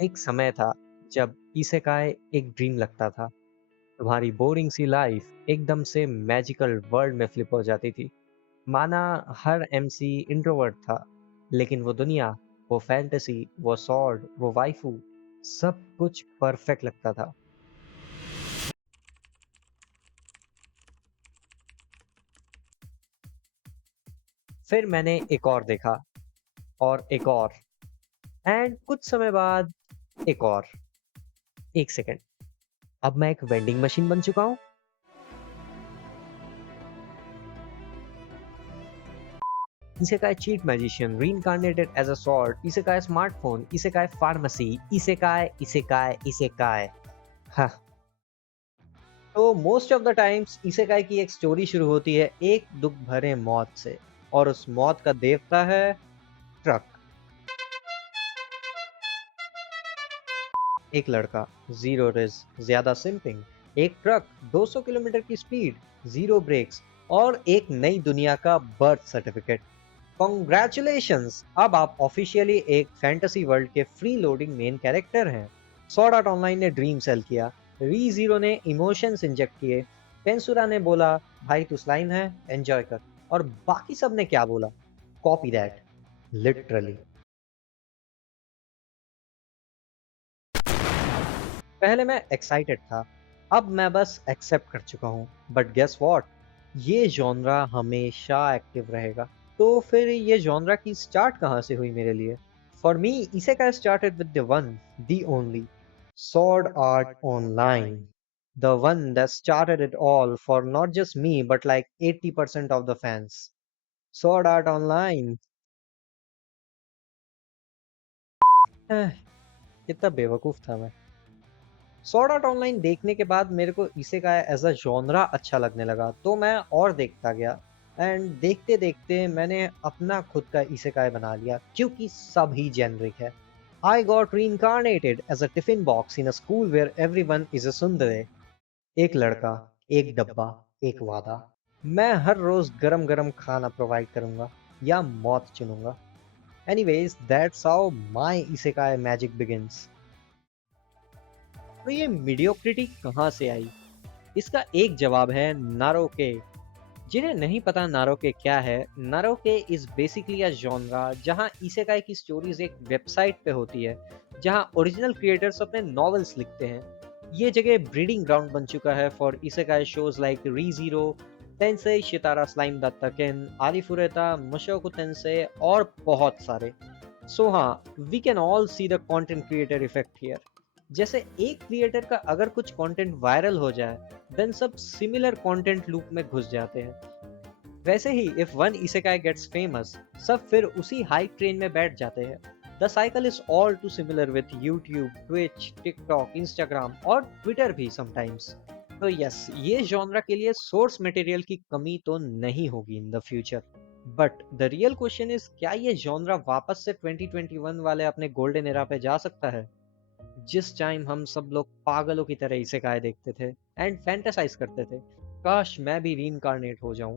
एक समय था जब इसेकाई एक ड्रीम लगता था। तुम्हारी बोरिंग सी लाइफ एकदम से मैजिकल वर्ल्ड में फ्लिप हो जाती थी। माना हर एमसी इंट्रोवर्ट था, लेकिन वो दुनिया, वो फैंटेसी, वो सॉर्ड, वो वाइफू, सब कुछ परफेक्ट लगता था। फिर मैंने एक और देखा, और एक और, एंड कुछ समय बाद एक और। एक सेकेंड, अब मैं एक वेंडिंग मशीन बन चुका हूँ। Isekai cheat magician reincarnated as a sword, Isekai smartphone, Isekai pharmacy, Isekai. हाँ, तो most of the times isekai की एक स्टोरी शुरू होती है एक दुख भरे मौत से, और उस मौत का देवता है ट्रक। एक लड़का, जीरो रिस्क, ज्यादा सिंपिंग, एक ट्रक, 200 किलोमीटर की स्पीड, जीरो ब्रेक्स, और एक नई दुनिया का बर्थ सर्टिफिकेट। कॉन्ग्रेचुलेशंस, अब आप ऑफिशियली एक फैंटेसी वर्ल्ड के फ्री लोडिंग मेन कैरेक्टर हैं। सॉर्ड आर्ट ऑनलाइन ने ड्रीम सेल किया, री जीरो ने इमोशंस इंजेक्ट किए, पेंसुरा ने बोला भाई तू स्लाइम है, एंजॉय कर, और बाकी सब ने क्या बोला? Copy that, literally. पहले मैं एक्साइटेड था, अब मैं बस एक्सेप्ट कर चुका हूँ। बट गेस व्हाट, ये जॉनरा हमेशा एक्टिव रहेगा। तो फिर ये जॉनरा की स्टार्ट कहाँ से हुई मेरे लिए? For me isekai started with the one, the only, sword art online, the one that started it all for not just me but like 80% of the fans. Sword Art Online. एह, कितना बेवकूफ था मैं। सॉर्ड आर्ट ऑनलाइन देखने के बाद मेरे को इसेकाई एज अ जॉनरा अच्छा लगने लगा, तो मैं और देखता गया। एंड देखते देखते मैंने अपना खुद का इसेकाई बना लिया, क्योंकि सभी जेनरिक है। I got reincarnated as a tiffin box in a school where everyone is a सुंदरे। एक लड़का, एक डब्बा, एक वादा। मैं हर रोज गरम गरम खाना प्रोवाइड करूंगा, या मौत चुनूंगा। Anyways, that's how my isekai magic begins. तो ये मीडियोक्रिटी कहाँ से आई? इसका एक जवाब है नारोके। जिन्हें नहीं पता नारोके क्या है, नारोके इज बेसिकली अ जॉनरा जहाँ इसेकाई की स्टोरीज एक वेबसाइट पे होती है, जहाँ ओरिजिनल क्रिएटर्स अपने नॉवेल्स लिखते हैं। ये जगह ब्रीडिंग ग्राउंड बन चुका है for isekai shows like ReZero, Tensei Shitara Slime Datta Ken, Arifureta, Mushoku Tensei, और बहुत सारे। सो हाँ, we can all see the content creator effect here. जैसे एक क्रिएटर का अगर कुछ कंटेंट वायरल हो जाए, देन सब सिमिलर कंटेंट लूप में घुस जाते हैं। वैसे ही if one isekai gets famous, सब फिर उसी हाइप ट्रेन में बैठ जाते हैं। The cycle is all too similar with YouTube, Twitch, TikTok, Instagram, और ट्विटर भी समटाइम्स। तो यस, ये जॉनरा के लिए सोर्स मटेरियल की कमी तो नहीं होगी in the future. But the real question is, क्या ये जॉनरा वापस से 2021 वाले अपने गोल्डन एरा पे जा सकता है, जिस टाइम हम सब लोग पागलों की तरह इसेकाई देखते थे एंड फैंटेसाइज करते थे? काश मैं भी रीइंकारनेट हो जाऊं,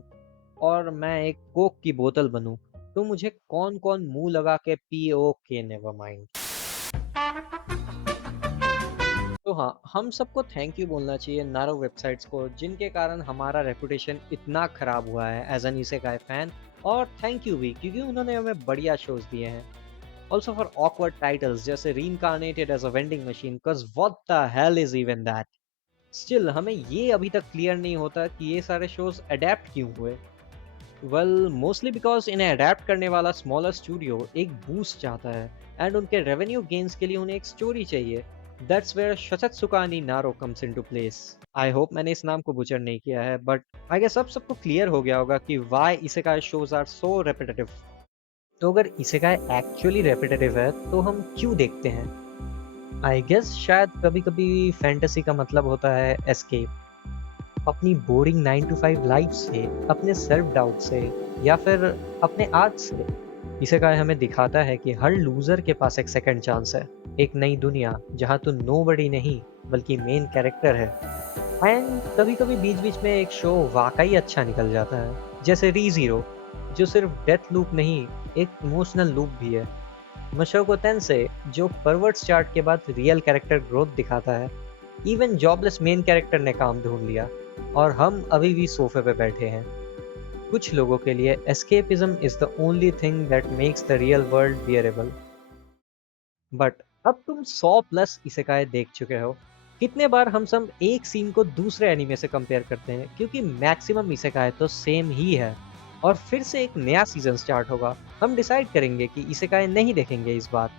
और मैं एक कोक की बोतल बनूं, तो मुझे कौन कौन मुंह लगा के पी, ओके नेवर माइंड। तो हाँ, हम सबको थैंक यू बोलना चाहिए नारो वेबसाइट्स को, जिनके कारण हमारा रेपुटेशन इतना खराब हुआ है एज एन इसेकाई फैन। और थैंक यू भी क्योंकि उन्होंने हमें बढ़िया शोज दिए हैं। Also for awkward titles जैसे reincarnated as a vending machine, cause what the hell is even that? Still हमें ये अभी तक क्लियर नहीं होता कि ये सारे शोज अडेप्ट क्यों हुए। Well, mostly because इन्हें अडेप्ट करने वाला स्मॉलर स्टूडियो एक बूस्ट चाहता है, एंड उनके रेवेन्यू गेन्स के लिए उन्हें एक स्टोरी चाहिए। That's where Shachatsuka ni Naro comes into place. I hope मैंने इस नाम को बुचर नहीं किया है, बट आई गेस अब सबको क्लियर हो गया होगा कि why isekai shows are so repetitive. तो अगर इसेकाई एक्चुअली रेपिटेटिव है, तो हम क्यों देखते हैं? आई गेस शायद कभी कभी फैंटेसी का मतलब होता है एस्केप, अपनी बोरिंग 9 to 5 लाइफ से, अपने सेल्फ डाउट से, या फिर अपने आज से। इसेकाई हमें दिखाता है कि हर लूजर के पास एक सेकंड चांस है, एक नई दुनिया जहां तू नोबडी नहीं बल्कि मेन कैरेक्टर है। एंड कभी कभी बीच बीच में एक शो वाकई अच्छा निकल जाता है, जैसे री जीरो, जो सिर्फ डेथ लूप नहीं, एक इमोशनल लूप भी है। मशोको टेंसे जो परवर्ट्स चार्ट के बाद रियल कैरेक्टर ग्रोथ दिखाता है। इवन जॉबलेस मेन कैरेक्टर ने काम ढूंढ लिया और हम अभी भी सोफे पे बैठे हैं। कुछ लोगों के लिए escapism is the only thing that makes the real world bearable. But अब तुम 100 प्लस इसेकाई देख चुके हो। कितने बार हम सब एक सीन को दूसरे एनीमे से कंपेयर करते हैं, क्योंकि मैक्सिमम इसेकाई तो सेम ही है। और फिर से एक नया सीजन स्टार्ट होगा। हम डिसाइड करेंगे कि इसेकाई नहीं देखेंगे इस बार।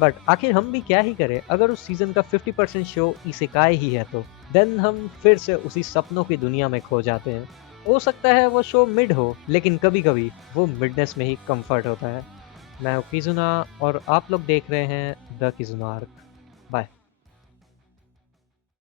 बट आखिर हम भी क्या ही करें, अगर उस सीजन का 50% शो इसेकाई ही है तो देन हम फिर से उसी सपनों की दुनिया में खो जाते हैं। हो सकता है वो शो मिड हो, लेकिन कभी कभी वो मिडनेस में ही कंफर्ट होता है। मैं हूं किजुना और आप लोग देख रहे हैं द किजुना आर्क। बाय।